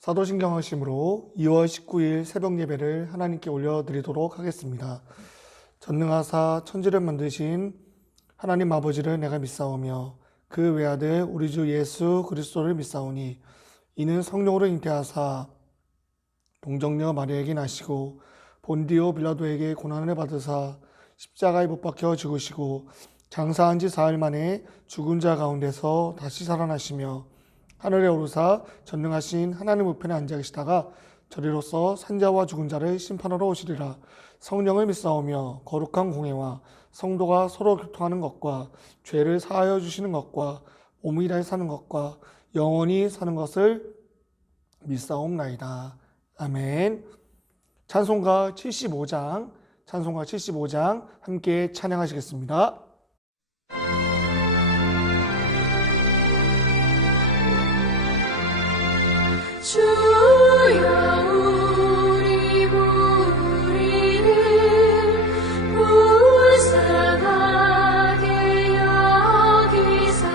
사도신경 하심으로 2월 19일 새벽 예배를 하나님께 올려드리도록 하겠습니다. 전능하사 천지를 만드신 하나님 아버지를 내가 믿사오며 그 외아들 우리 주 예수 그리스도를 믿사오니 이는 성령으로 잉태하사 동정녀 마리아에게 나시고 본디오 빌라도에게 고난을 받으사 십자가에 못 박혀 죽으시고 장사한 지 사흘 만에 죽은 자 가운데서 다시 살아나시며 하늘에 오르사 전능하신 하나님 우편에 앉아 계시다가 저리로서 산자와 죽은 자를 심판하러 오시리라. 성령을 믿사오며 거룩한 공회와 성도가 서로 교통하는 것과 죄를 사하여 주시는 것과 몸이 다시 사는 것과 영원히 사는 것을 믿사옵나이다. 아멘. 찬송가 75장 함께 찬양하시겠습니다. 주여 우리 무리를 불쌍하게 여기사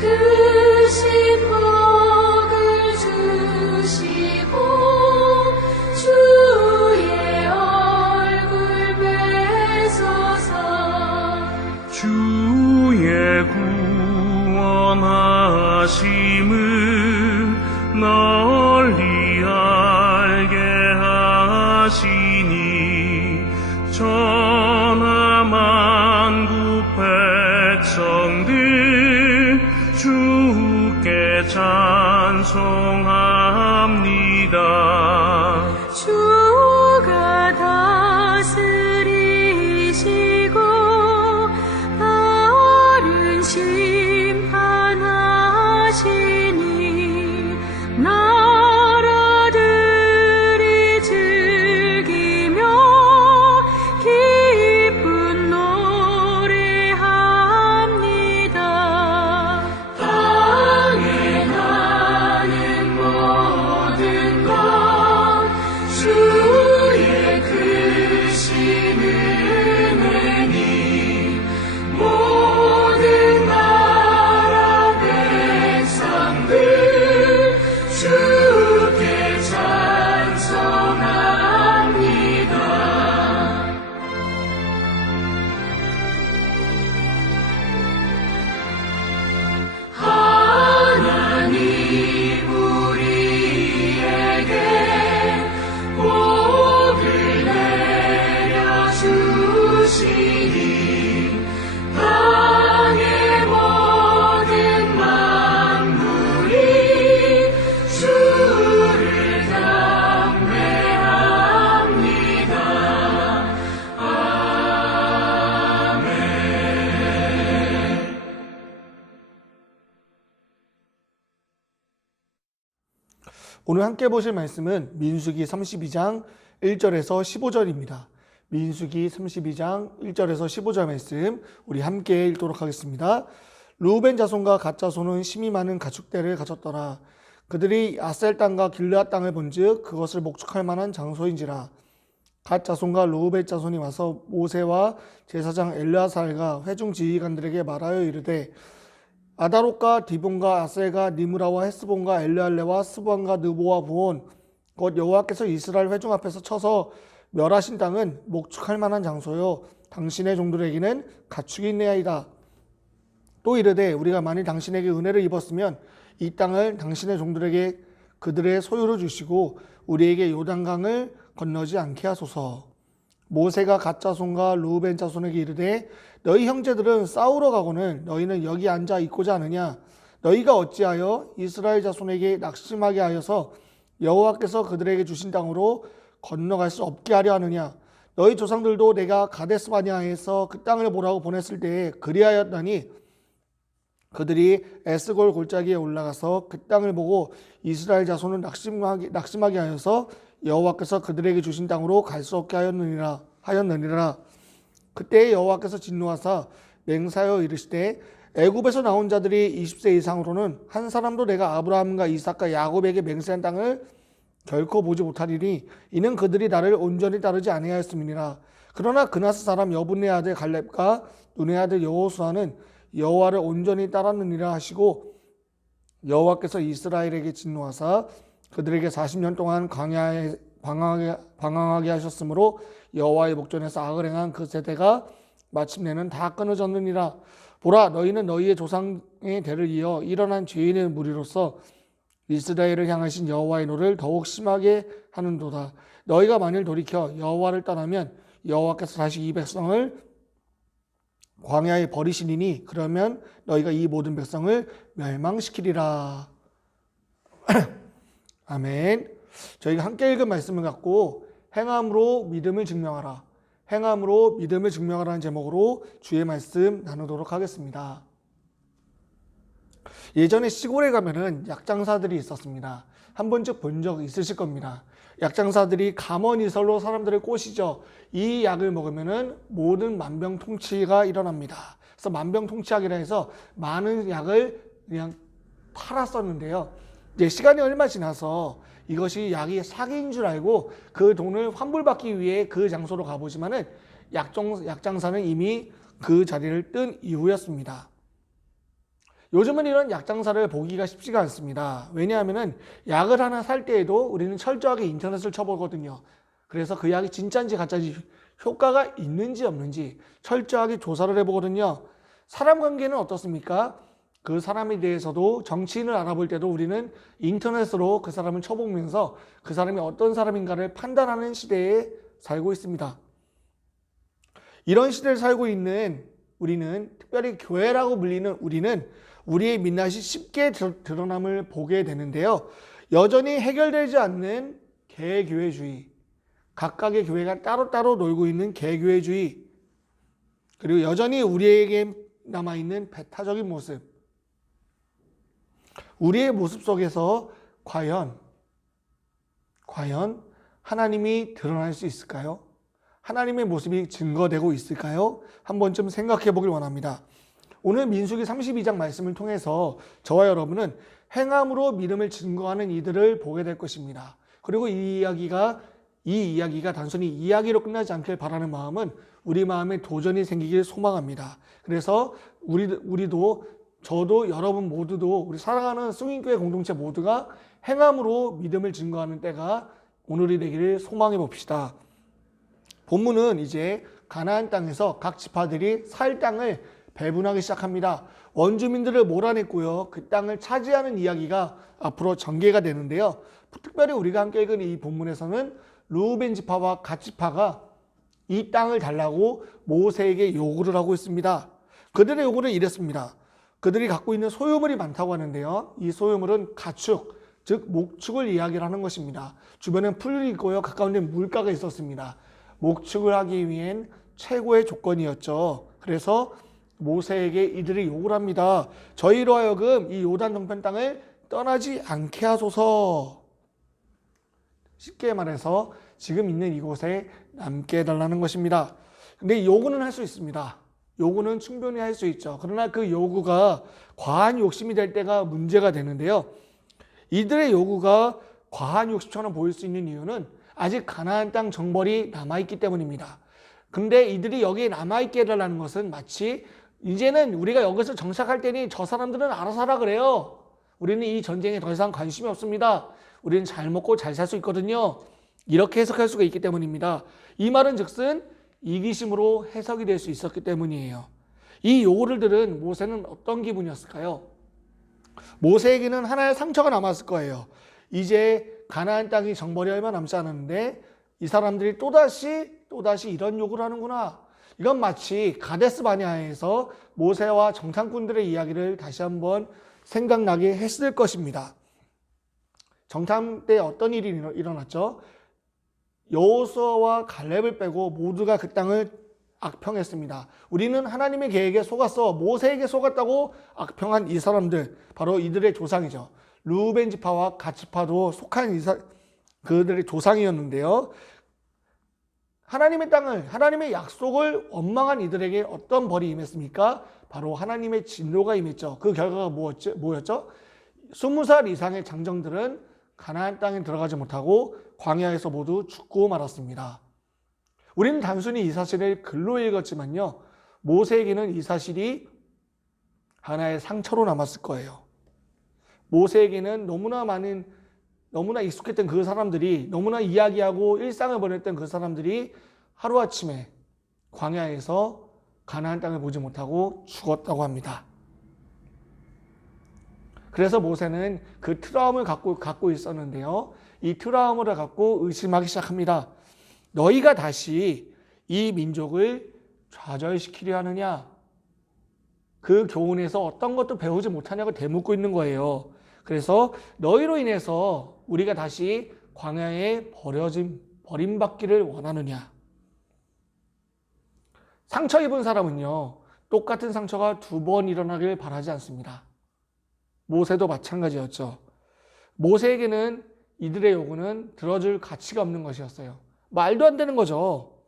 크신 복을 주시고 주의 얼굴 뵈소서. 주의 구원하심을 널리 알게 하시니 천하 만국 백성들 주께 찬송합니다. 주가 다스리시고 바른 심판하시니 나라들이 즐기며 기쁜 노래합니다. 땅에 나는 모든 것 주의 크신 은혜니 모든 나라 백성들 주께 찬송합니다. 하나님 우리에게 복을 내려주시니 땅의 모든 만물이 주를 경배합니다. 아멘. 오늘 함께 보실 말씀은 민수기 32장 1절에서 15절입니다. 민수기 32장 1절에서 15절 말씀 우리 함께 읽도록 하겠습니다. 루벤 자손과 갓 자손은 심히 많은 가축대를 가졌더라. 그들이 아셀 땅과 길르앗 땅을 본즉 그것을 목축할 만한 장소인지라. 갓 자손과 루벤 자손이 와서 모세와 제사장 엘르아살과 회중 지휘관들에게 말하여 이르되 아다롯과 디본과 아셀과 니므라와 헤스본과 엘르알레와 스본과 느보와 부온 곧 여호와께서 이스라엘 회중 앞에서 쳐서 멸하신 땅은 목축할 만한 장소요 당신의 종들에게는 가축이 있네이다. 또 이르되 우리가 만일 당신에게 은혜를 입었으면 이 땅을 당신의 종들에게 그들의 소유로 주시고 우리에게 요단강을 건너지 않게 하소서. 모세가 갓 자손과 루벤 자손에게 이르되 너희 형제들은 싸우러 가고는 너희는 여기 앉아 있고자 하느냐. 너희가 어찌하여 이스라엘 자손에게 낙심하게 하여서 여호와께서 그들에게 주신 땅으로 건너갈 수 없게 하려 하느냐. 너희 조상들도 내가 가데스 바네아에서 그 땅을 보라고 보냈을 때에 그리하였다니 그들이 에스골 골짜기에 올라가서 그 땅을 보고 이스라엘 자손은 낙심하게 하여서 여호와께서 그들에게 주신 땅으로 갈 수 없게 하였느니라. 그때 여호와께서 진노하사 맹사여 이르시되 애굽에서 나온 자들이 20세 이상으로는 한 사람도 내가 아브라함과 이삭과 야곱에게 맹세한 땅을 결코 보지 못하리니 이는 그들이 나를 온전히 따르지 아니하였음이니라. 그러나 그나스 사람 여분의 아들 갈렙과 눈의 아들 여호수아는 여호와를 온전히 따랐느니라 하시고 여호와께서 이스라엘에게 진노하사 그들에게 40년 동안 광야에 방황하게 하셨으므로 여호와의 목전에서 악을 행한 그 세대가 마침내는 다 끊어졌느니라. 보라, 너희는 너희의 조상의 대를 이어 일어난 죄인의 무리로서 이스라엘을 향하신 여호와의 노를 더욱 심하게 하는도다. 너희가 만일 돌이켜 여호와를 떠나면 여호와께서 다시 이 백성을 광야에 버리시리니 그러면 너희가 이 모든 백성을 멸망시키리라. 아멘. 저희가 함께 읽은 말씀을 갖고 행함으로 믿음을 증명하라. 행함으로 믿음을 증명하라는 제목으로 주의 말씀 나누도록 하겠습니다. 예전에 시골에 가면은 약장사들이 있었습니다. 한 번쯤 본 적 있으실 겁니다. 약장사들이 감언이설로 사람들을 꼬시죠. 이 약을 먹으면은 모든 만병통치가 일어납니다. 그래서 만병통치약이라 해서 많은 약을 그냥 팔았었는데요. 이제 시간이 얼마 지나서 이것이 약이 사기인 줄 알고 그 돈을 환불받기 위해 그 장소로 가보지만은 약장사는 이미 그 자리를 뜬 이후였습니다. 요즘은 이런 약장사를 보기가 쉽지가 않습니다. 왜냐하면은 약을 하나 살 때에도 우리는 철저하게 인터넷을 쳐보거든요. 그래서 그 약이 진짜인지 가짜인지 효과가 있는지 없는지 철저하게 조사를 해보거든요. 사람 관계는 어떻습니까? 그 사람에 대해서도 정치인을 알아볼 때도 우리는 인터넷으로 그 사람을 쳐보면서 그 사람이 어떤 사람인가를 판단하는 시대에 살고 있습니다. 이런 시대를 살고 있는 우리는, 특별히 교회라고 불리는 우리는 우리의 민낯이 쉽게 드러남을 보게 되는데요. 여전히 해결되지 않는 개교회주의, 각각의 교회가 따로따로 놀고 있는 개교회주의, 그리고 여전히 우리에게 남아있는 배타적인 모습, 우리의 모습 속에서 과연 하나님이 드러날 수 있을까요? 하나님의 모습이 증거되고 있을까요? 한 번쯤 생각해 보길 원합니다. 오늘 민수기 32장 말씀을 통해서 저와 여러분은 행함으로 믿음을 증거하는 이들을 보게 될 것입니다. 그리고 이 이야기가 단순히 이야기로 끝나지 않길 바라는 마음은 우리 마음에 도전이 생기길 소망합니다. 그래서 우리도, 저도, 여러분 모두도, 우리 사랑하는 승인교회 공동체 모두가 행함으로 믿음을 증거하는 때가 오늘이 되기를 소망해 봅시다. 본문은 이제 가나안 땅에서 각 지파들이 살 땅을 배분하기 시작합니다. 원주민들을 몰아냈고요. 그 땅을 차지하는 이야기가 앞으로 전개가 되는데요. 특별히 우리가 함께 읽은 이 본문에서는 르우벤 지파와 갓 지파가 이 땅을 달라고 모세에게 요구를 하고 있습니다. 그들의 요구는 이랬습니다. 그들이 갖고 있는 소유물이 많다고 하는데요. 이 소유물은 가축, 즉 목축을 이야기를 하는 것입니다. 주변엔 풀이 있고요. 가까운 데 물가가 있었습니다. 목축을 하기 위한 최고의 조건이었죠. 그래서 모세에게 이들이 요구를 합니다. 저희로 하여금 이 요단 동편 땅을 떠나지 않게 하소서. 쉽게 말해서 지금 있는 이곳에 남게 해달라는 것입니다. 근데 요구는 할 수 있습니다. 요구는 충분히 할 수 있죠. 그러나 그 요구가 과한 욕심이 될 때가 문제가 되는데요. 이들의 요구가 과한 욕심처럼 보일 수 있는 이유는 아직 가나안 땅 정벌이 남아있기 때문입니다. 근데 이들이 여기에 남아있게 해달라는 것은 마치 이제는 우리가 여기서 정착할 때니 저 사람들은 알아서 하라 그래요. 우리는 이 전쟁에 더 이상 관심이 없습니다. 우리는 잘 먹고 잘 살 수 있거든요. 이렇게 해석할 수가 있기 때문입니다. 이 말은 즉슨 이기심으로 해석이 될 수 있었기 때문이에요. 이 요구를 들은 모세는 어떤 기분이었을까요? 모세에게는 하나의 상처가 남았을 거예요. 이제 가나안 땅이 정벌이 얼마 남지 않았는데 이 사람들이 또다시 이런 요구를 하는구나. 이건 마치 가데스 바네아에서 모세와 정탐꾼들의 이야기를 다시 한번 생각나게 했을 것입니다. 정탐 때 어떤 일이 일어났죠? 여호수아와 갈렙을 빼고 모두가 그 땅을 악평했습니다. 우리는 하나님의 계획에 속았어. 모세에게 속았다고 악평한 이 사람들, 바로 이들의 조상이죠. 르우벤 지파와 갓 지파도 속한 그들의 조상이었는데요. 하나님의 땅을, 하나님의 약속을 원망한 이들에게 어떤 벌이 임했습니까? 바로 하나님의 진노가 임했죠. 그 결과가 뭐였죠? 20살 이상의 장정들은 가나안 땅에 들어가지 못하고 광야에서 모두 죽고 말았습니다. 우리는 단순히 이 사실을 글로 읽었지만요, 모세에게는 이 사실이 하나의 상처로 남았을 거예요. 모세에게는 너무나 익숙했던 그 사람들이, 너무나 이야기하고 일상을 보냈던 그 사람들이 하루아침에 광야에서 가나안 땅을 보지 못하고 죽었다고 합니다. 그래서 모세는 그 트라우마를 갖고 있었는데요. 이 트라우마를 갖고 의심하기 시작합니다. 너희가 다시 이 민족을 좌절시키려 하느냐? 그 교훈에서 어떤 것도 배우지 못하냐고 되묻고 있는 거예요. 그래서 너희로 인해서 우리가 다시 광야에 버림받기를 원하느냐? 상처 입은 사람은요, 똑같은 상처가 2번 일어나길 바라지 않습니다. 모세도 마찬가지였죠. 모세에게는 이들의 요구는 들어줄 가치가 없는 것이었어요. 말도 안 되는 거죠.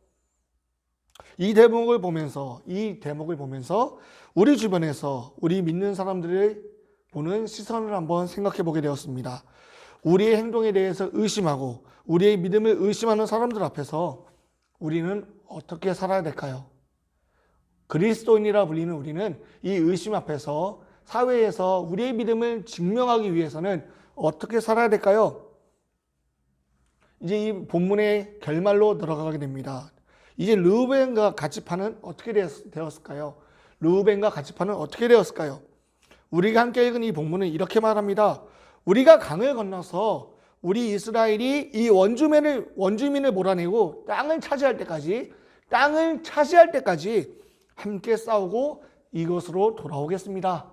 이 대목을 보면서 우리 주변에서 우리 믿는 사람들을 보는 시선을 한번 생각해 보게 되었습니다. 우리의 행동에 대해서 의심하고 우리의 믿음을 의심하는 사람들 앞에서 우리는 어떻게 살아야 될까요? 그리스도인이라 불리는 우리는 이 의심 앞에서 사회에서 우리의 믿음을 증명하기 위해서는 어떻게 살아야 될까요? 이제 이 본문의 결말로 들어가게 됩니다. 이제 르우벤과 갓지파는 어떻게 되었을까요? 르우벤과 갓지파는 어떻게 되었을까요? 우리가 함께 읽은 이 본문은 이렇게 말합니다. 우리가 강을 건너서 우리 이스라엘이 이 원주민을 몰아내고 땅을 차지할 때까지 함께 싸우고 이곳으로 돌아오겠습니다.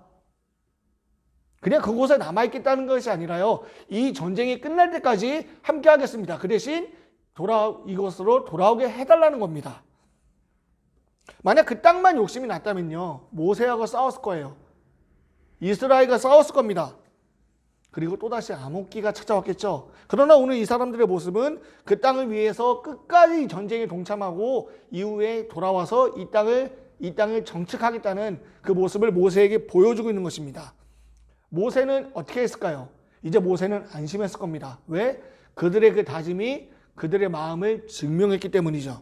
그냥 그곳에 남아있겠다는 것이 아니라요, 이 전쟁이 끝날 때까지 함께 하겠습니다. 그 대신 이곳으로 돌아오게 해달라는 겁니다. 만약 그 땅만 욕심이 났다면요, 모세하고 싸웠을 거예요. 이스라엘과 싸웠을 겁니다. 그리고 또다시 암흑기가 찾아왔겠죠. 그러나 오늘 이 사람들의 모습은 그 땅을 위해서 끝까지 전쟁에 동참하고 이후에 돌아와서 이 땅을 정착하겠다는 그 모습을 모세에게 보여주고 있는 것입니다. 모세는 어떻게 했을까요? 이제 모세는 안심했을 겁니다. 왜? 그들의 그 다짐이 그들의 마음을 증명했기 때문이죠.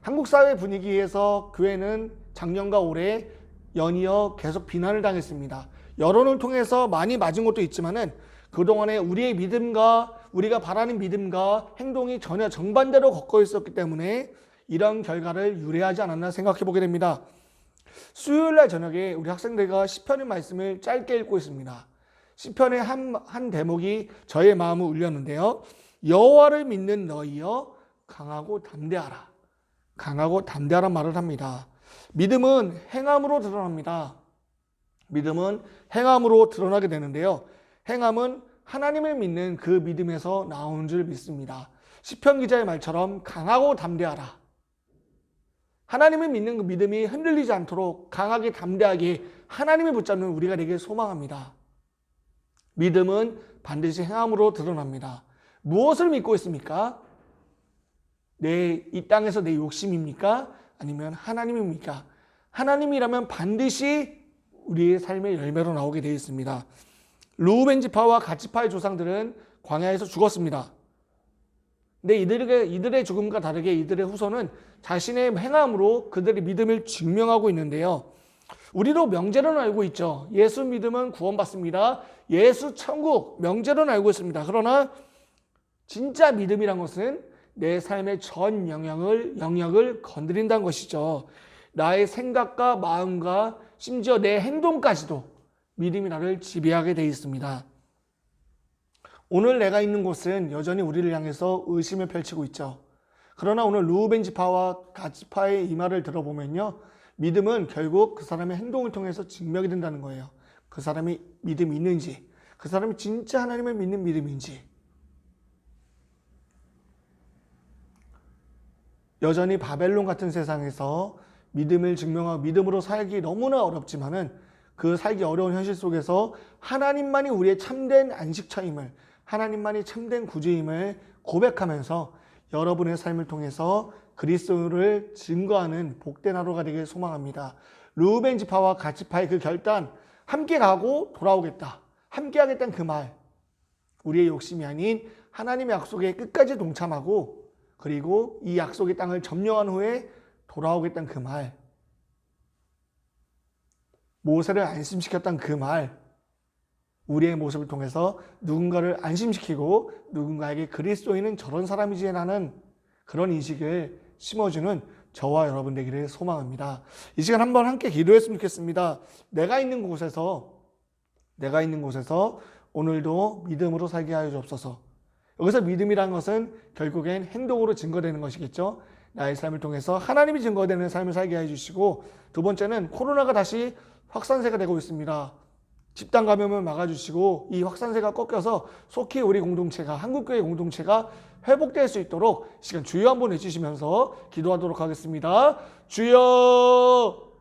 한국 사회 분위기에서 교회는 작년과 올해 연이어 계속 비난을 당했습니다. 여론을 통해서 많이 맞은 것도 있지만은 그동안에 우리의 믿음과 우리가 바라는 믿음과 행동이 전혀 정반대로 걷고 있었기 때문에 이런 결과를 유래하지 않았나 생각해 보게 됩니다. 수요일날 저녁에 우리 학생들과 시편의 말씀을 짧게 읽고 있습니다. 시편의 한 대목이 저의 마음을 울렸는데요. 여호와를 믿는 너희여 강하고 담대하라. 강하고 담대하란 말을 합니다. 믿음은 행함으로 드러납니다. 믿음은 행함으로 드러나게 되는데요. 행함은 하나님을 믿는 그 믿음에서 나오는 줄 믿습니다. 시편 기자의 말처럼 강하고 담대하라. 하나님을 믿는 그 믿음이 흔들리지 않도록 강하게 담대하게 하나님을 붙잡는 우리가 되길 소망합니다. 믿음은 반드시 행함으로 드러납니다. 무엇을 믿고 있습니까? 이 땅에서 내 욕심입니까? 아니면 하나님입니까? 하나님이라면 반드시 우리의 삶의 열매로 나오게 되어 있습니다. 르우벤 지파와 갓 지파의 조상들은 광야에서 죽었습니다. 근데 이들의 죽음과 다르게 이들의 후손은 자신의 행함으로 그들의 믿음을 증명하고 있는데요. 우리도 명제로는 알고 있죠. 예수 믿으면 구원받습니다. 예수 천국 명제로는 알고 있습니다. 그러나 진짜 믿음이란 것은 내 삶의 전 영역을 건드린다는 것이죠. 나의 생각과 마음과 심지어 내 행동까지도 믿음이 나를 지배하게 되어 있습니다. 오늘 내가 있는 곳은 여전히 우리를 향해서 의심을 펼치고 있죠. 그러나 오늘 르우벤 지파와 갓 지파의 이 말을 들어보면요, 믿음은 결국 그 사람의 행동을 통해서 증명이 된다는 거예요. 그 사람이 믿음이 있는지, 그 사람이 진짜 하나님을 믿는 믿음인지. 여전히 바벨론 같은 세상에서 믿음을 증명하고 믿음으로 살기 너무나 어렵지만은 그 살기 어려운 현실 속에서 하나님만이 우리의 참된 안식처임을, 하나님만이 참된 구주임을 고백하면서 여러분의 삶을 통해서 그리스도를 증거하는 복된 하루가 되길 소망합니다. 르우벤 지파와 갓 지파의 그 결단, 함께 가고 돌아오겠다, 함께 하겠다는 그 말, 우리의 욕심이 아닌 하나님의 약속에 끝까지 동참하고 그리고 이 약속의 땅을 점령한 후에 돌아오겠다는 그 말, 모세를 안심시켰던 그 말, 우리의 모습을 통해서 누군가를 안심시키고 누군가에게 그리스도인은 저런 사람이지라는 그런 인식을 심어주는 저와 여러분 되기를 소망합니다. 이 시간 한번 함께 기도했으면 좋겠습니다. 내가 있는 곳에서 오늘도 믿음으로 살게 하여 주옵소서. 여기서 믿음이란 것은 결국엔 행동으로 증거되는 것이겠죠. 나의 삶을 통해서 하나님이 증거되는 삶을 살게 해주시고, 두 번째는 코로나가 다시 확산세가 되고 있습니다. 집단 감염을 막아주시고 이 확산세가 꺾여서 속히 우리 공동체가, 한국교회 공동체가 회복될 수 있도록 시간 주여 한번 해주시면서 기도하도록 하겠습니다. 주여!